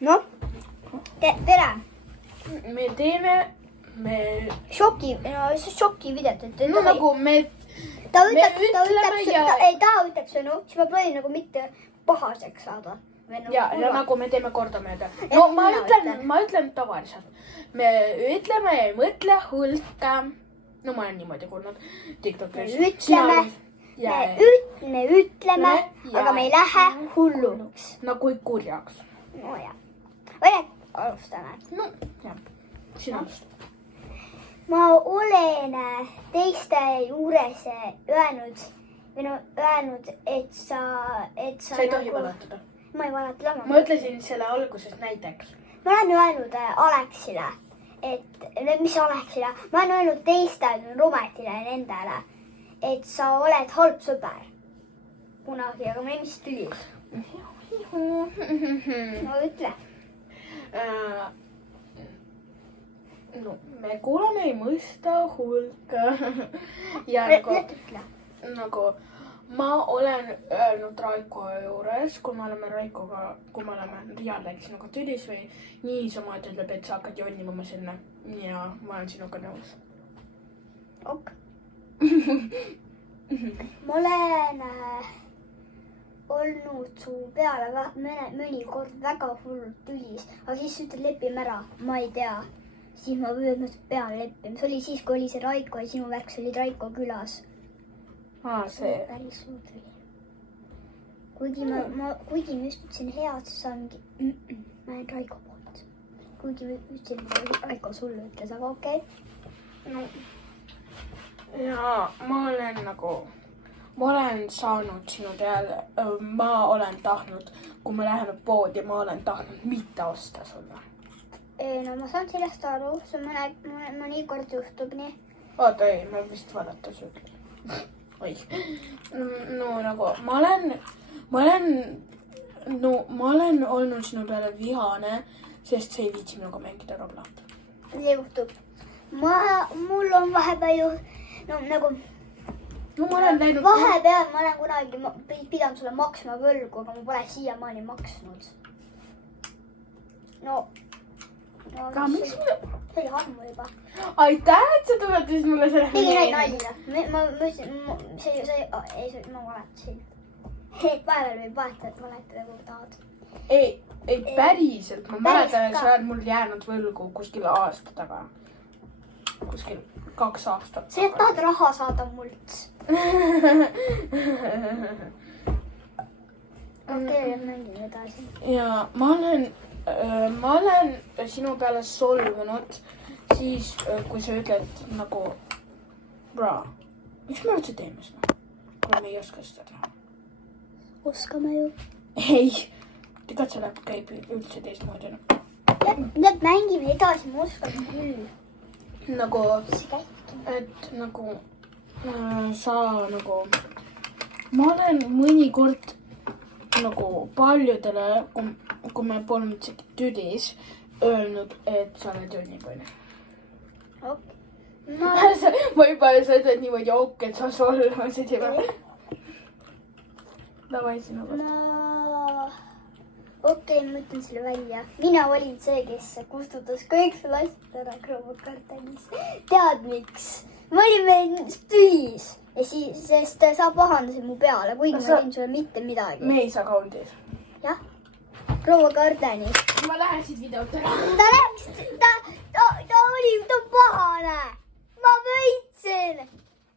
noh, tere. Me teeme šokivideot. No nagu ta ütleb sõnu, siis ma proovin nagu mitte pahaseks saada. Ja nagu me teeme kordamööda. No ma ütlen tavaliselt. Me ütleme ja ei mõtle hulka. No ma olen niimoodi kuulnud TikTokis. Me ütleme, aga me ei lähe hulluks. Nagu ei kurjaks. No jah. Või alustame. No jah, sina alusta. Ma olen teiste juures öelnud, et sa... Sa ei tohi valatada. Ma ei valata. Ma ütlesin selle alguses näiteks. Ma olen öelnud Aleksile, mis Aleksile? Ma olen öelnud teistele Rumetile ja nendele, et sa oled halb sõber. Kunagi, aga me mis tülis. No ütle. No, me kuuleme ei mõista hulka. Ja nagu ma olen öelnud Raiko juures, kui me oleme Rial läks sinuga tülis või niisama, et ütleb, et sa hakkad jonnima sinna ja ma olen sinuga nõus. Ok. Ma olen olnud su peale mõni kord väga hullult tülis, aga siis ütled lepime ära, ma ei tea. Siis ma võin peale leppima. See oli siis, kui oli see Raiko ja sinu värk, see oli Raiko külas. See. Päris suur tüli. Kuigi ma just ütlesin head, siis sa mingi, ma olen Raiko poolt. Kuigi ma ütlesin, et Raiko sulle ütles, aga okei. No, ja ma olen saanud sinu teada, ma olen tahtnud, kui me läheme poodi, ma olen tahtnud mitte osta sulle. No ma saan sellest aru, see mõni kord juhtub nii. Oota, ei, ma vist valatas ütle. Oi. No nagu, ma olen olnud sinu peale vihane, sest sa ei viitsi minuga mängida Roblat. Juhtub. Mul on vahepeal ju, vahepeal ma olen kunagi pidanud sulle maksma võlgu, aga ma pole siiamaani maksnud. Aga miks mulle... See oli ammu juba. Aitäh, et sa tuletasid mulle selle... Tegi näid nalja. Ma mõtlesin, ma valetasin. Vahepeal võib valetada, kui tahad. Ei, päriselt. Ma mäletan, et sa oled mul jäänud võlgu kuskil aasta taga. Kuskil 2 aastat. Sa tahad raha saada mult. Okei, mängin edasi. Ja ma olen sinu peale solvunud siis, kui sa ütled nagu, miks me üldse teeme seda, kui me ei oska seda teha? Oskame ju. Ei, tegelikult see käib üldse teistmoodi. Mängime edasi, ma oskan küll. Nagu, et nagu sa nagu, ma olen mõnikord nagu paljudele, kui me polnud isegi tülis, öelnud, et sa oled jonnipõine. Ma juba sa ütled niimoodi et sa solvasid juba. Davai sinu kord. Okei, ma ütlen selle välja. Mina olin see, kes kustutas kõik selle asjad ära Kroomakartenis. Tead miks? Ma olin veel tühis. Ja siis, sest sa pahandasid mu peale, kuigi ma tegin sulle mitte midagi. Meis account'is. Jah. Kroomakartenis. Ma lähen siit videot ära. Ta oli pahane. Ma võitsin.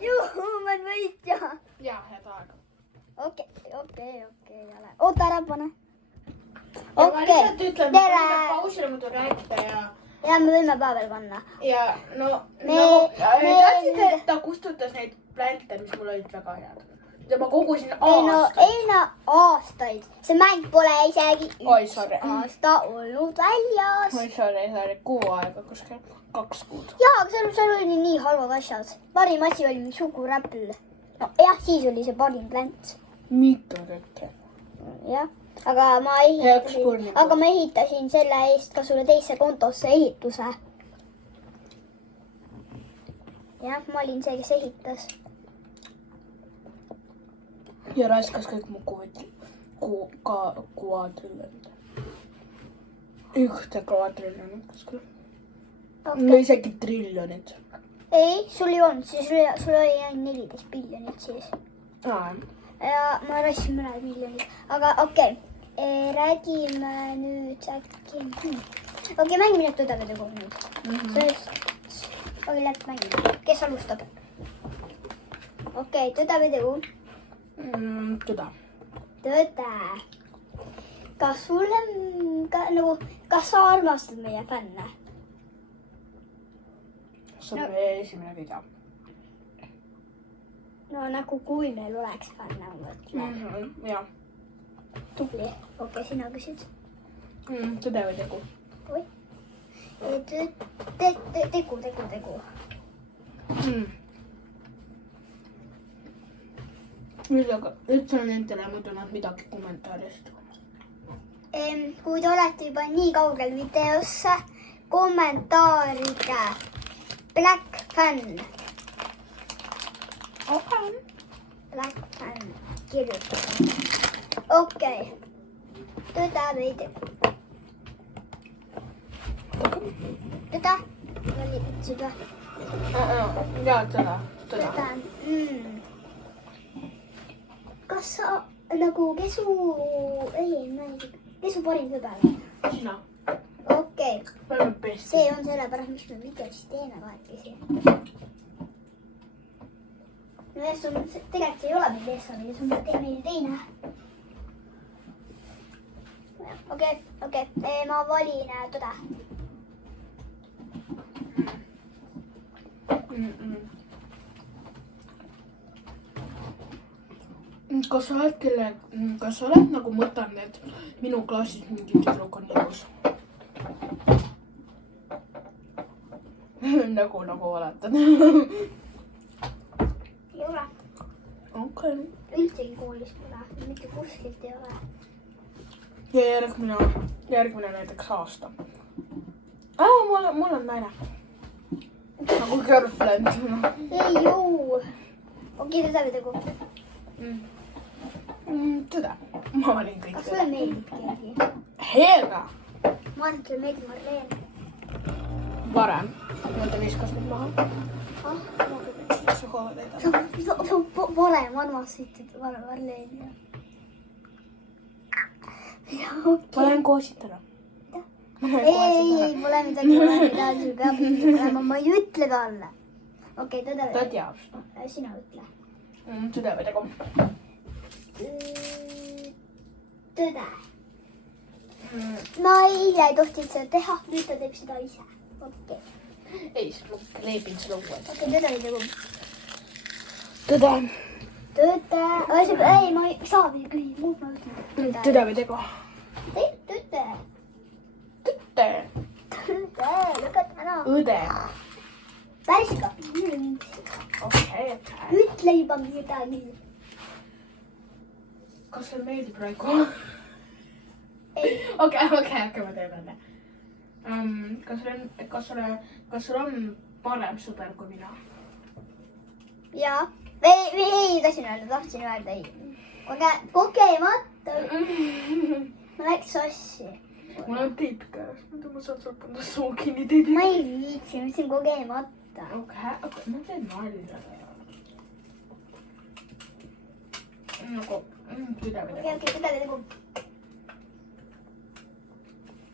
Juhu, ma võitja. Jaa, head aega. Okei. Oota, ära pane. Ma lihtsalt ütlen, ma võin pausile muidu rääkida ja... Ja me võime päeval panna. Ja no, tahtsid, et ta kustutas neid plante, mis mul olid väga head. Ja ma kogusin aastaid. Ei aastaid. See mäng pole isegi aasta olnud väljas. Oi, sorry, 6 aega, kuskil 2 kuud. Jaa, aga seal oli nii halvad asjad. Parim asi oli mingi suguräpl. No jah, siis oli see parim plant. Mitu tükki. Jah, aga ma ehitasin selle eest ka sulle teise kontosse ehituse. Jah, ma olin see, kes ehitas. Ja raskas kõik mu kuad üle. 1 kvadriljonit kuskil. Okay. No isegi triljonit. Ei, sul ei olnud, siis sul oli ainult 14 biljonit siis. Aa, Ja ma arvasin mõned miljonid. Aga okei. Räägime nüüd äkki. Okei, mängime nüüd Tõde või Tegu nüüd. Okei, läks mängime. Kes alustab? Okei, Tõde või Tegu? Tõde. Tõde. Kas sulle, kas sa armastad meie fänne? See on meie esimene video. No nagu kui meil oleks fänne, ma mõtlen. Jah. Tubli. Okei, sina küsid. Tõde või Tegu? Oi. Tegu. Ütle nendele, muidu nad midagi kommentaarist. Kui te olete juba nii kaugel videosse, kommentaarige Black Fan. Okei. Black Fan kirjutada. Okei. Tõde või Tegu? Tõde? Oli seda. Jaa, Tõde. Tõde. Kas sa nagu kes su parim sõber on? Sina. Okei. Me oleme best. See on sellepärast, miks me videosid teeme kahekesi. No sul tegelikult ei ole meil eessamine, sul on meil teine. Okei. Ma valin Tõde. Kas sa oled nagu mõtelnud, et minu klassis mingi tüdruk on ilus? nagu oletad. Ei ole. Okei. Üldsegi koolis pole, mitte kuskilt ei ole. Ja järgmine näiteks aasta. Mul on naine. Nagu girlfriend. Ei juu. Okei, Tõde või Tegu? Tõde. Ma olin kõik Kas tõde. sulle meeldib keegi? Helga. Ma arvan, et sulle meeldib Marleen. Varem. Mõtle, viskas mind maha. Ah, Sa kooled ei sa varem armastasid Marleeni. Ma lähen koositada. Ei, pole midagi, sul peab ütlema, ma ei ütle talle. Okei, Tõde Ta või? teab seda. Sina ütle. Tõde või Tegu? Tõde. Ma eile ei tohtinud seda teha, nüüd ta teeb seda ise. Okei. Ei, siis ma kleepin selle uued. Okei, Tõde või Tegu? Tõde. Tõde. Ei, ma ei saa veel küsida, muud ma ütlen. Tõde või Tegu? Tõde. Tõde. Tõde, lõpeta ära. Õde. Päris ka. Okei. Ütle juba midagi. Kas sulle meeldib Raiko? Ei. Okei, ma teen enne. Kas sul on parem sõber kui mina? Jaa. Ei, tahtsin öelda ei. Kogemata. Ma läks sassi. Mul on teip käes, muidu ma saan sul panna suu kinni teibi. Ma ei viitsi, ma ütlesin kogemata. Okei, ma teen nalja. Nagu, Tõde või Tegu? Okei, Tõde või Tegu?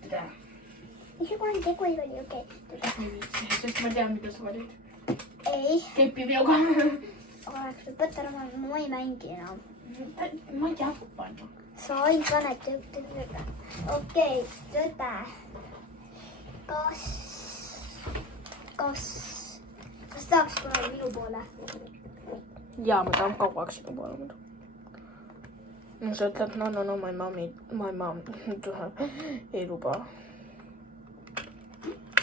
Tõde. Missugune Tegu oli, okei. Ma ei viitsi, sest ma tean, mida sa valid. Ei. Keipi veoga. Oleks lõpeta ära, ma ei mängi enam. Ma ei tea, kui panna. Sa ainult paned Tõde. Okei, Tõde. Kas tahaks kunagi minu poole? Jaa, ma tahan kaua aega sinu poole muidu. No sa ütled, no, my mom ei luba.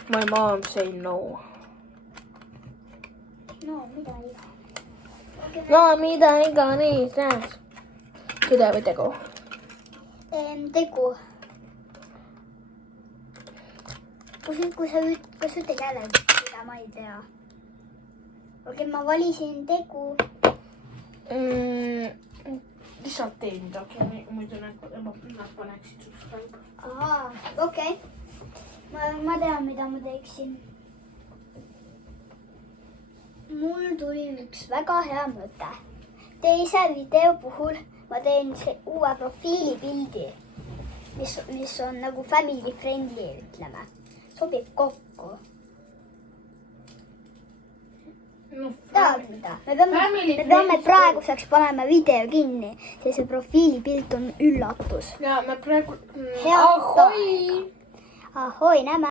My mom say no. No, mida iga. No, mida iganes. Tõde või Tegu? Tegu. Kas ütle kellelegi, mida ma ei tea? Okei, ma valisin Tegu. Lihtsalt tee midagi, muidu nad paneksid subscribe. Ahaa, okei. ma tean, mida ma teeksin. mul tuli üks väga hea mõte. Teise video puhul ma teen uue profiilipildi, mis on nagu family friendly, ütleme. Sobib kokku. No, Tahad mida? Me peame praeguseks panema video kinni, sest see profiilipilt on üllatus. ja me praegu... Head Ahoi! Ahoi, näeme!